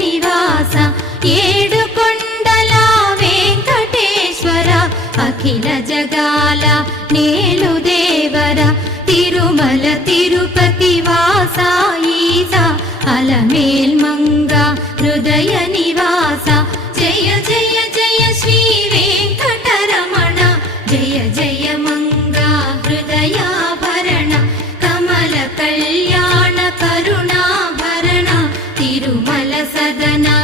నివాస ఏడుకొండల వెంకటేశ్వర అఖిల జగాల నేలు దేవర తిరుమల తిరుపతి వాస ఈస అలమేల్ మంగ హృదయ నివాస జయ జయ జయ శ్రీ వెంకటరమణ జయ జయ మంగ హృదయాభరణ కమల కళ్యాణ కరుణాభరణ తిరుమల సదనా